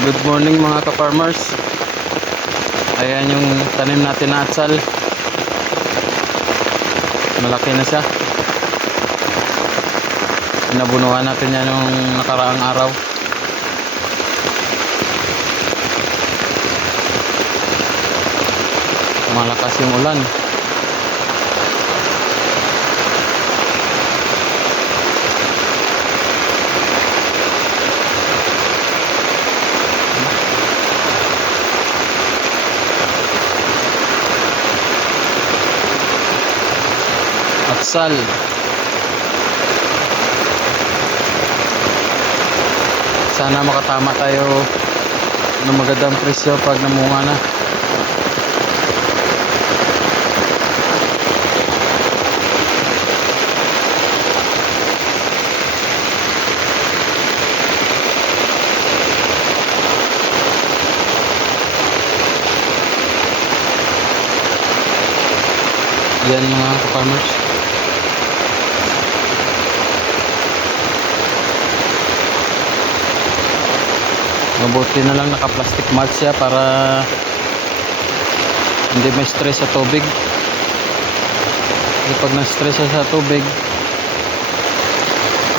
Good morning mga ka-farmers. Ayan yung tanim natin na atsal. Malaki na siya. Nabunuhan natin yan yung nakaraang araw. Malakas yung ulan. Atsal. Sana makatama tayo ng magandang presyo pag namunga na. Yan mga farmers. Mabuti na lang naka-plastic mulch siya para hindi may stress sa tubig. Kasi pag na-stress siya sa tubig,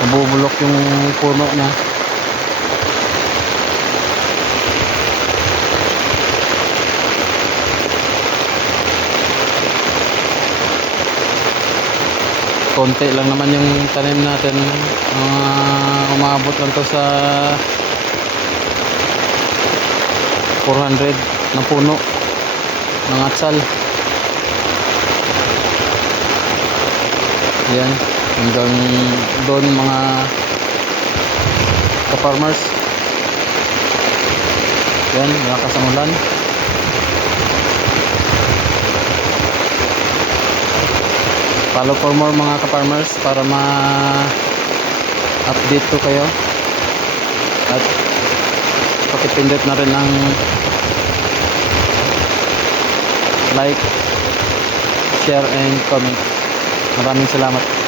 nabubulok yung puno niya. Konti lang naman yung tanim natin. Umabot lang to sa 400 na puno ng atsal. Yan, hanggang doon mga ka-farmers. Yan, malakas ang ulan. Follow for more mga ka-farmers para ma-update ko kayo. At pakipindot na rin ang like, share and comment. Maraming salamat.